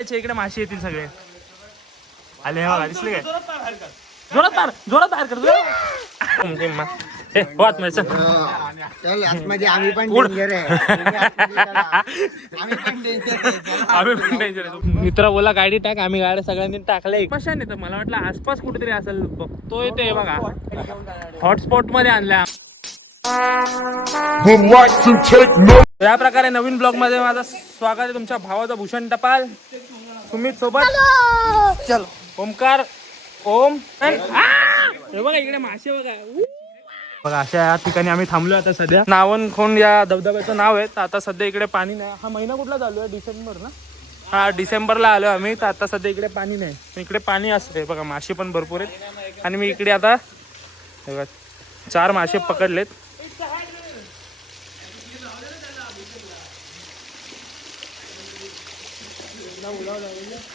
इकडे मासे येतील सगळे. आले हा दिसले काय? जोरात बाहेर कर आतमध्ये आम्ही पण मित्र बोला गाडी टाक. आम्ही गाड्या सगळ्यांनी टाकल्या. कशाने तर मला वाटलं आसपास कुठेतरी असेल. बघतोय ते बघा हॉटस्पॉट मध्ये आणल्या. या प्रकारे नवीन ब्लॉग मध्ये माझं स्वागत आहे. तुमच्या भावाचा भूषण टपाल सुमित सोबत. चल ओमकार ओम. हे बघा इकडे मासे बघा. बघा अशा या ठिकाणी आम्ही थांबलो आता सध्या. नावनखोंड या धबधब्याचं नाव आहे. तर आता सध्या इकडे पाणी नाही. हा महिना कुठला चालू आहे? डिसेंबर ना. हा डिसेंबरला आलो आम्ही. तर आता सध्या इकडे पाणी नाही. इकडे पाणी असते बघा. मासे पण भरपूर आहेत. आणि मी इकडे आता बघा 4 मासे पकडलेत.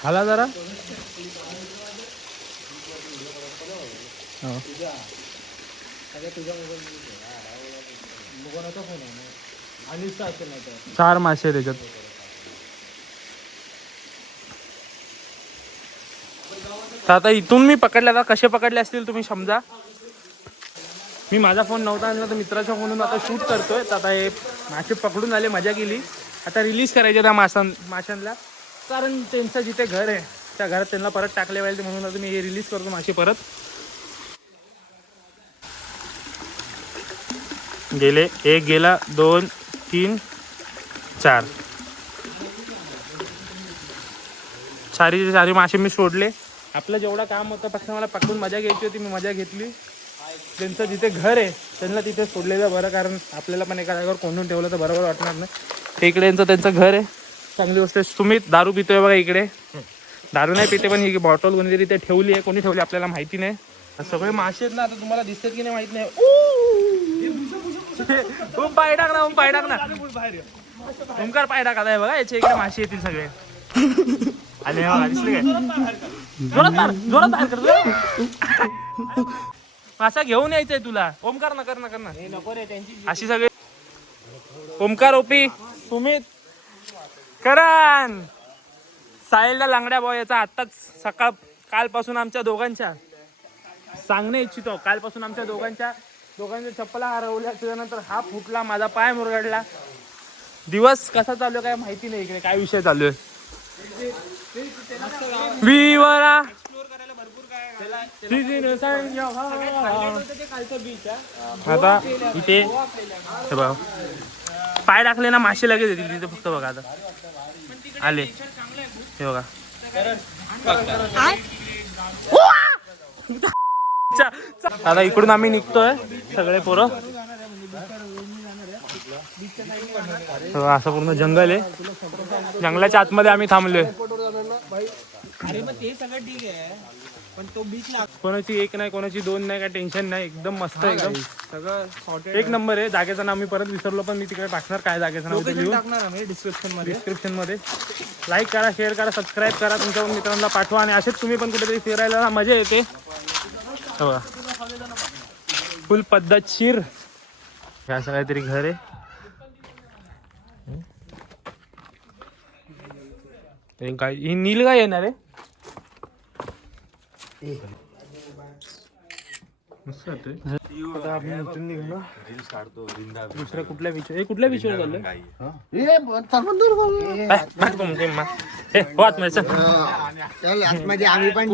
हाला जरा चार मासे त्याच्यात. तर आता इथून मी पकडले. आता कसे पकडले असतील तुम्ही समजा. मी माझा फोन नव्हता आणला तर मित्राच्या फोनून आता शूट करतोय. तर आता हे मासे पकडून आले, मजा केली. आता रिलीज करायचे त्या माशांना. कारण त्यांचं जिथे घर आहे त्या घरात त्यांना परत टाकले पाहिजे म्हणून आता मी हे रिलीज करतो मासे परत. गेले 1 गेला 2 3 4 चारी मासे मी सोडले. आपलं जेवढं काम होतं फक्त मला पकडून मजा घ्यायची होती. मी मजा घेतली. त्यांचं जिथे घर आहे त्यांना तिथे सोडलेलं बरं. कारण आपल्याला पण एका जागेवर कोंडून ठेवलं तर बरोबर वाटणार नाही. इकडे त्यांचं घर आहे. चांगली गोष्ट आहे. सुमित दारू पितोय बघा इकडे. दारू नाही पिते पण ही बॉटल कोणीतरी इथे ठेवली आहे. कोणी ठेवली आपल्याला माहिती नाही. सगळे मासे आहेत ना. आता तुम्हाला दिसतात की नाही माहित नाही. पाय टाक ना. पाय टाक ना. ओमकार पाय टाकत आहे बघा. याच्या इकडे मासे येतील सगळे. आले बघा दिसले काय? जोरात बाहेर कर. मासा घेऊन यायचंय तुला. ओमकार ना कर ना अशी सगळे. ओमकार ओपी सुमित करण साहिलला लांगड्या बॉय याचा आत्ताच कालपासून आमच्या दोघांच्या सांगणे इच्छितो. कालपासून आमच्या दोघांच्या चप्पला हरवल्या. त्याच्यानंतर हा फुटला. माझा पाय मुरगडला. दिवस कसा चालू आहे काय माहिती नाही. इकडे काय विषय चालू आहे. विवरा आता इथे बघा पाय टाकले ना मासे लगेच येतील तिथे. फक्त बघा आता आले हे बघा. आता इकडून आम्ही निघतोय सगळे पोरं. असं पूर्ण जंगल आहे. जंगलाच्या आतमध्ये आम्ही थांबलोय. कोणाची 1 नाही कोणाची 2 नाही. काय टेन्शन नाही. एकदम मस्त एकदम सगळं एक नंबर आहे. जागेचं नाव मी परत विसरलो पण मी तिकडे टाकणार. काय जागेचं नाव डिस्क्रिप्शन मध्ये. लाईक करा, शेअर करा, सबस्क्राईब करा. तुमच्या मित्रांना पाठवा. आणि असेच तुम्ही पण कुठेतरी फिरायला मजा येते. फुल पद्धतशीर असं काहीतरी घर आहे. काय ही नील काय येणार आहे. दुसऱ्या कुठल्या विषय चाललंय. आम्ही पण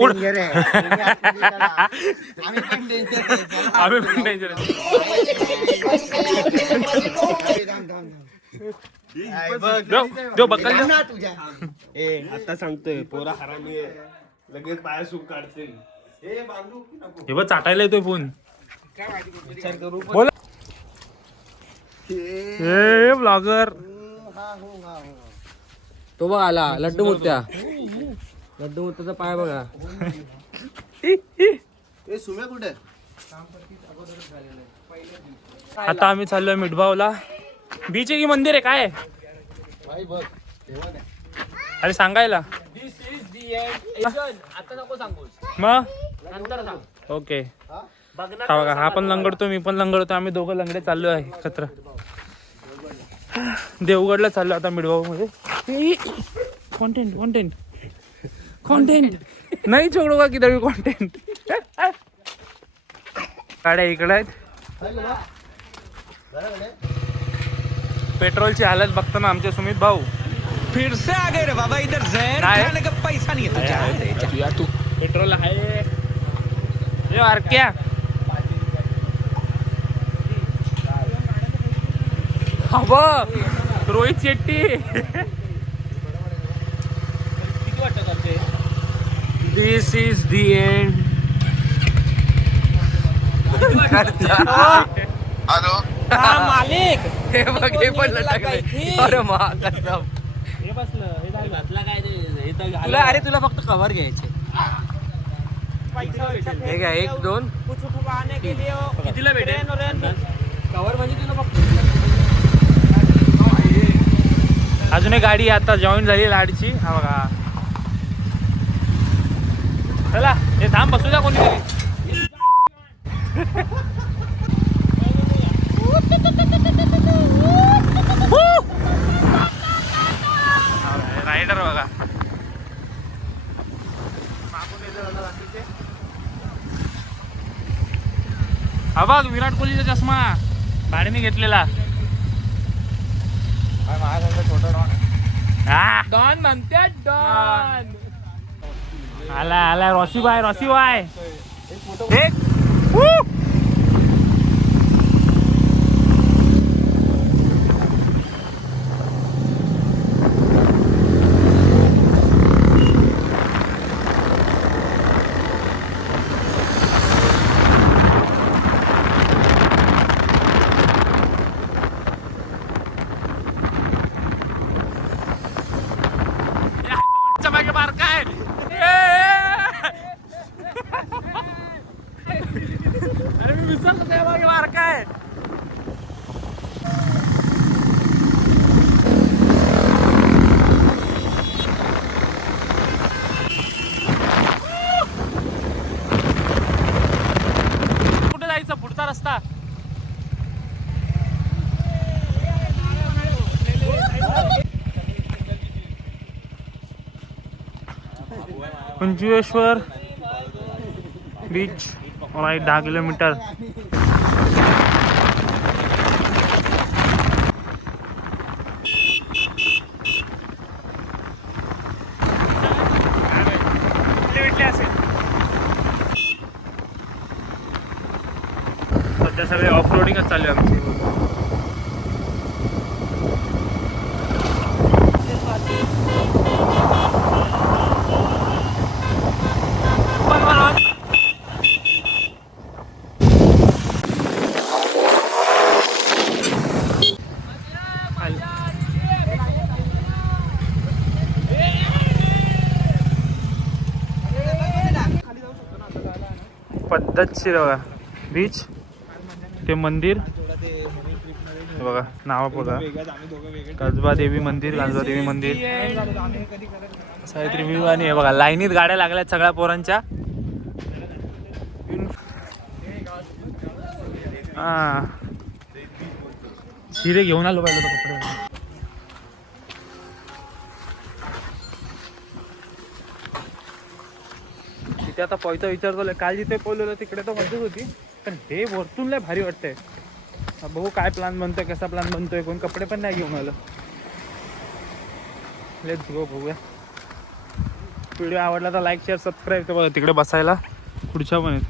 आता सांगतोय पोरा हरामी लगेच पाया सुख काढतील. हे बघ चाटायला येतोय फोन. बोला हे ब्लॉगर तो बघ आला. लड्डू मुत्याचा पाय बघा. सुम्या कुठे? आता आम्ही चाललोय मिठभावला. बीच आहे की मंदिर आहे काय? अरे सांगायला आता नको सांगू. मग नंतर सांग. ओके. हा बघा हा पण लंगडतो मी पण लंगडतो. आम्ही दोघं लंगडे चाललो आहे एकत्र. देवगडला चाललो आता मिठभाऊ मध्ये. कॉन्टेंट कंटेंट नाही छोडूगा किधर भी कंटेंट. गाड्या इकडे आहेत. पेट्रोलची हालत बघतो ना आमचे सुमित भाऊ. फिर से आ गए रे बाबा इधर जहर नाही. खाने का पैसा नहीं है तुझे. पेट्रोल आहे हे आरक्या. हा बघ रोहित शेट्टी. दिस इज द एंड. हॅलो मालिक हे बघ हे पण लटकलंय. अरे मा कसम. तुला अरे तुला फक्त कव्हर घ्यायचे. हे घ्या 1 2 कितीला भेटेल कव्हर म्हणजे तुला फक्त अजून एक गाडी आता जॉईन झाली लाडची. हा बघा चला हे थांब बसू द्या कोणीतरी. रायडर बघा हा बघ विराट कोहलीचा चष्मा भाड्याने घेतलेला. हा डॉन म्हणते डॉन. आला आला रॉसी बाय एक मागे मार काय. अरे मी विसरलो त्या मागे मार काय. कुठे जायचं पुढचा रस्ता. पंचवेश्वर बीच राईट 10 किलोमीटर. सध्या सगळे ऑफ रोडिंगच चालू आहे आमची. पद्धतशीर बघा बीच ते मंदिर. हे बघा नाव बघा कसबा देवी मंदिर. सावित्री व्ह्यू. आणि हे बघा लाईनीत गाड्या लागल्यात सगळ्या पोरांच्या. हा शिरे घेऊन आलो पाहिजे कपडे. तिथे आता पैसा विचारतो. काल जिथे पोलवलं तिकडे तर मजाच होती पण हे वरतून लय भारी वाटतंय. बघू काय प्लॅन बनतोय कसा प्लॅन बनतोय. कोण कपडे पण नाही घेऊन आलं. लेट्स गो बघूया. व्हिडिओ आवडला तर लाईक शेअर सबस्क्राईब. तर बघा तिकडे बसायला पुढच्या पण आहेत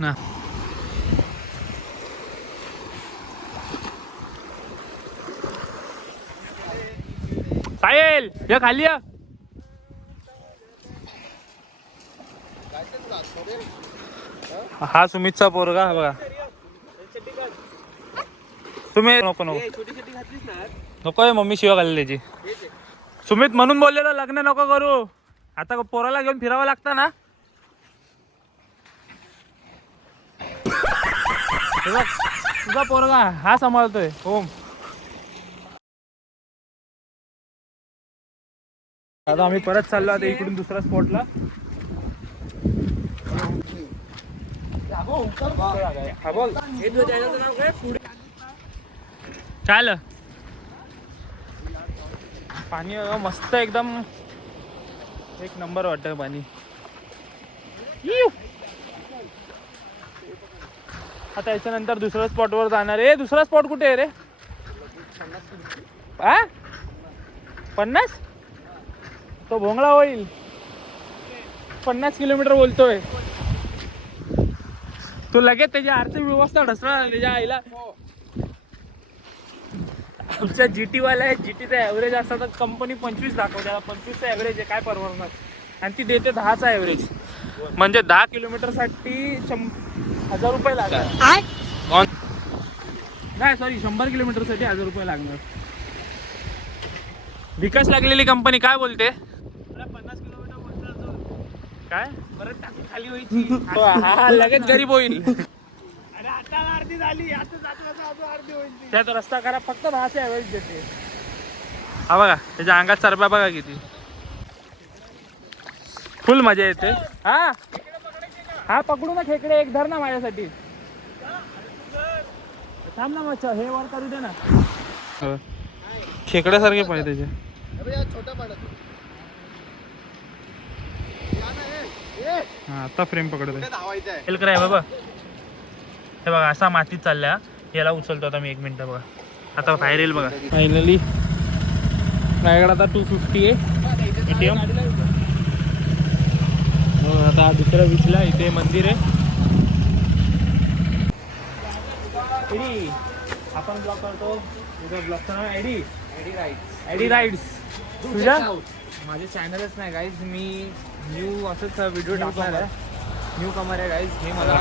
ना. साहिल या खाली या. हा सुमितचा पोरगा बघा. तुम्ही नको नको आहे मम्मी शिवा घालली त्याची. सुमित म्हणून बोललेलं लग्न नको करू. आता पोराला घेऊन फिरावं लागतं ना. तुझा पोरगा हा सांभाळतोय. ओम आता आम्ही परत चाललो आता इकडून दुसऱ्या स्पॉटला. चाल पाणी मस्त एकदम एक नंबर वाटतं पाणी. इव. आता याच्यानंतर दुसऱ्या स्पॉटवर जाणार आहे. दुसरा स्पॉट कुठे आहे रे? 50? तो भोंगळा होईल. 50 किलोमीटर बोलतोय तो. लगेच त्याची आर्थिक व्यवस्था ढसळा त्याच्या आईला. आमच्या GT वाला आहे. GTचा ॲव्हरेज असता तर कंपनी 25 दाखवते. 25चा ॲव्हरेज आहे, काय परवडणार. आणि ती देते 10चा ॲव्हरेज. म्हणजे 10 किलोमीटरसाठी 1000 रुपये लागणार. नाही सॉरी, 100 किलोमीटरसाठी 1000 रुपये लागणार. विकास लागलेली कंपनी काय बोलते? 50 किलोमीटर काय परत टाकून खाली व्हायची. हा लगेच गरीब होईल. अरे आता अर्धी झाली, आता अर्धी होईल. त्यात रस्ता करा, फक्त 10चे ॲव्हरेज देते. हा बघा त्याच्या अंगात सरपा बघा किती. फुल मजा येते. हा हा पकडू ना खेकडे. एक धर ना माझ्यासाठी. थांब ना मच्छा, हे वर करू दे ना. खेकड्यासारखे पाहिजे त्याचे. हा आता फ्रेम पकडतोय कराय बाबा. हे बघा असा मातीत चालल्या. याला उचलतो आता मी. 1 मिनिट बघा आता बाहेर येईल बघा. फायनली माझ्याकडे आता 250 आहे ATM. आता दुसऱ्या बीचला इथे मंदिर आहे. आपण ब्लॉग करतो. तुझं ब्लॉगचं नाव आयडी राईड्स. तुझ्या माझे चॅनलच नाही गाईज. मी न्यू असंच व्हिडिओ टाकणार आहे. न्यू कमर आहे गाईज. हे मला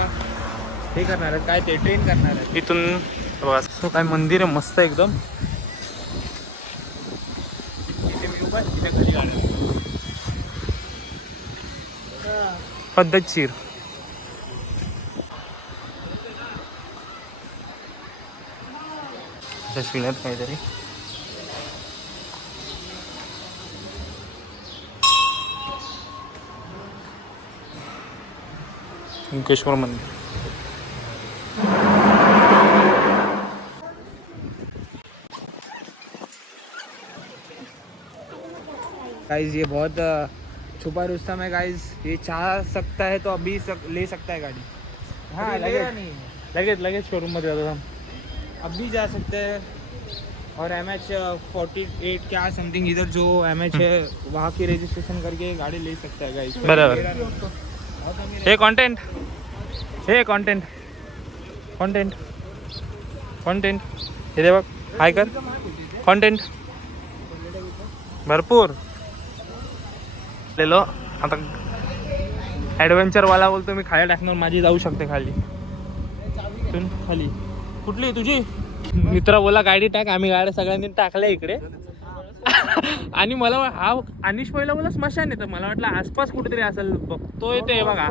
हे करणार आहे, काय ते ट्रेन करणार आहे. इथून बघा काय मंदिर आहे मस्त एकदम. इथे मी उभा आहे, इथे खाली गाडी पद्धतशीर. शिण्यात काहीतरी कुंकेश्वर मंदिर. गाइज ये बहुत छुपा रुस्तम है गाइज. ये चाह सकता है तो अभी ले सकता है गाड़ी. हाँ लगेच शोरूम मध्ये जातो. अभी जा सकते हैं. और MH48 क्या समथिंग इधर जो MH है वहाँ की रजिस्ट्रेशन करके गाड़ी ले सकता है गाइज. बराबर. हे कॉन्टेंट हे दे बघ. हाय कर. कॉन्टेंट भरपूर लेलो. आता ॲडव्हेंचरवाला बोलतो मी खाली टाकणार. माझी जाऊ शकते खाली. खाली कुठली तुझी? मित्र बोला गाडी टाक. आम्ही गाड्या सगळ्यांनी टाकल्या इकडे. आणि मला हा अनिश पहिला बोला स्मशान आहे. तर मला वाटलं आसपास कुठेतरी असेल. बघतोय ते बघा.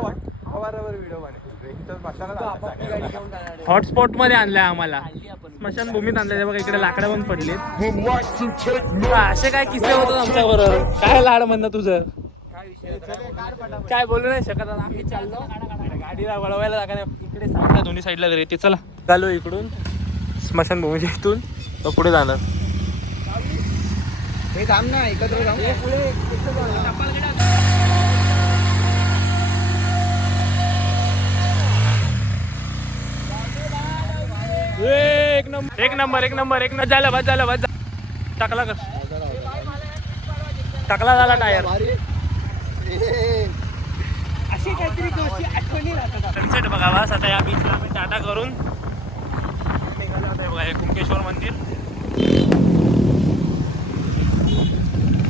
हॉटस्पॉट मध्ये आणलंय आम्हाला. स्मशानभूमीत आणलंय बघा. इकडे लाकडं पण पडली. असे काय किस्से होतात आमच्या बरोबर. काय लाड म्हणणं तुझं? काय बोलू नाही शकत. आम्ही चाललो गाडीला वळवायला जागा इकडे साईडला दोन्ही साईडला रेती. चला चालू इकडून स्मशानभूमीच्या इथून पुढे जाणार. हे थांब ना, एकत्र जाऊ. एक नंबर झालं. बस टाकला झाला टायर. अशी काहीतरी गोष्टी आठवणी राहतात. सनसेट बघा बस. आता या बीचला आम्ही टाटा करून निघालो होतो. बघा हे कुंकेश्वर मंदिर.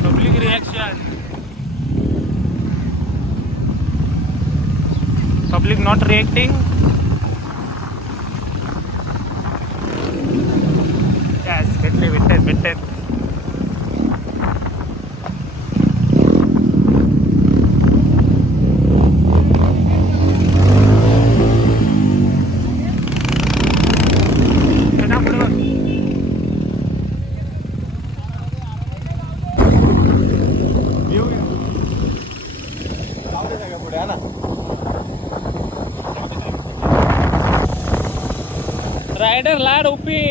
Public reaction. Public not reacting. भेटते. Rider Lad OP.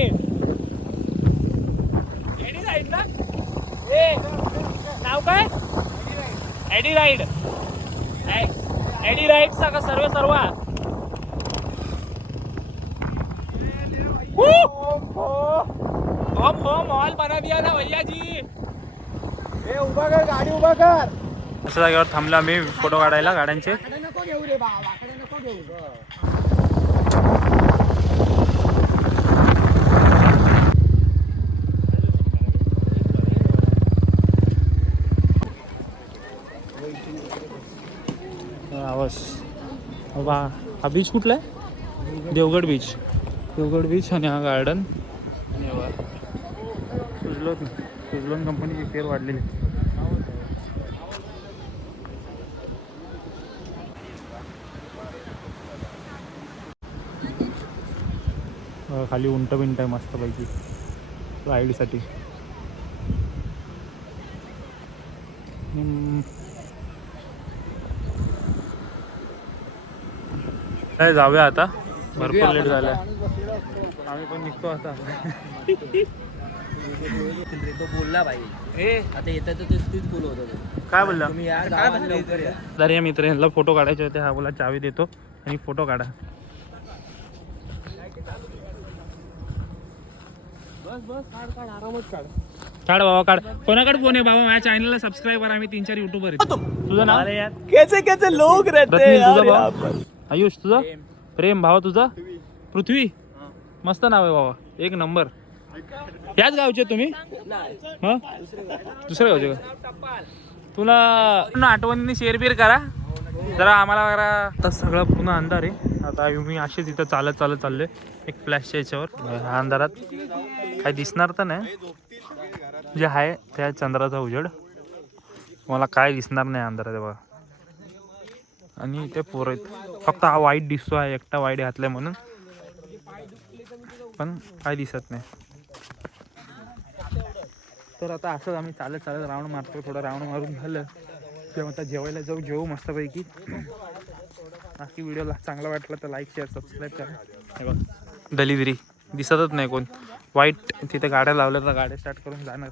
नाव काय? एडी राईड. एडी राईडचा का सर्व मॉल बना दिया ना भैया जी. उभा कर गाडी उभा कर. अशा जागेवर थांबलो आम्ही फोटो काढायला गाड्यांचे. नको घेऊ रे बाबा नको घेऊ. आवाज बाबा. हा बीच कुठला आहे? देवगड बीच आणि हा गार्डन. सुझलोन कंपनीची फेर वाढलेली. खाली उंट बिंट आहे मस्त पैकी राईडसाठी. काय जाऊया आता, भरपूर लेट झालाय. आम्ही पण निघतो आता. तो बोलला भाई आता येतात तर तूच बोलवत होतो. काय बोलला? तुम्ही या गावात लवकर या. तर या मित्र यांना फोटो काढायचे होते. हा बोला चावी देतो आणि फोटो काढा. बस काढ आरामात काढ. काढ बाबा काढ. कोणाकडे फोन आहे बाबा? माझ्या चॅनलला सबस्क्राईब करा. आम्ही 3-4 युट्यूबर आहेत. तुझं नाव? कैसे लोग रत्नील. तुझं भाऊ? आयुष. तुझं? प्रेम. भावा तुझा? पृथ्वी. मस्त नाव आहे बाबा, एक नंबर. याच गावचे तुम्ही? हा दुसऱ्या गावचे का? तुला आठवणीने शेअर बिअर करा जरा आम्हाला करा. आता सगळं पुन्हा अंधार आहे. आता मी असेच इथं चालत चाललोय एक फ्लॅशच्या याच्यावर. ह्या अंधारात काही दिसणार तर नाही, जे आहे त्या चंद्राचा उजेड. मला काय दिसणार नाही अंधारात बघा. आणि ते पोरं आहेत. फक्त हा वाईट दिसतो आहे, एकटा वाईट घातलाय म्हणून, पण काय दिसत नाही. तर आता असंच आम्ही चालत राऊंड मारतो. थोडं राऊंड मारून झालं तेव्हा आता जेवायला जेवू मस्तपैकी. बाकी व्हिडिओला चांगला वाटला तर लाईक शेअर सबस्क्राईब करा. डिलिव्हरी दिसतच नाही कोण. वाईट तिथे गाड्या लावल्या तर गाड्या स्टार्ट करून जाणार.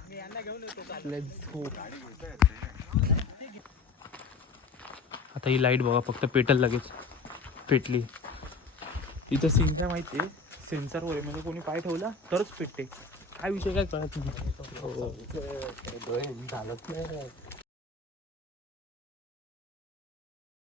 आता ही लाईट बघा फक्त पेटल लगेच. पेटली. इथं सेन्सर माहिती आहे, सेन्सरवर आहे म्हणजे कोणी पाय ठेवला तरच पेटते. काय विषय काय कळत नाही.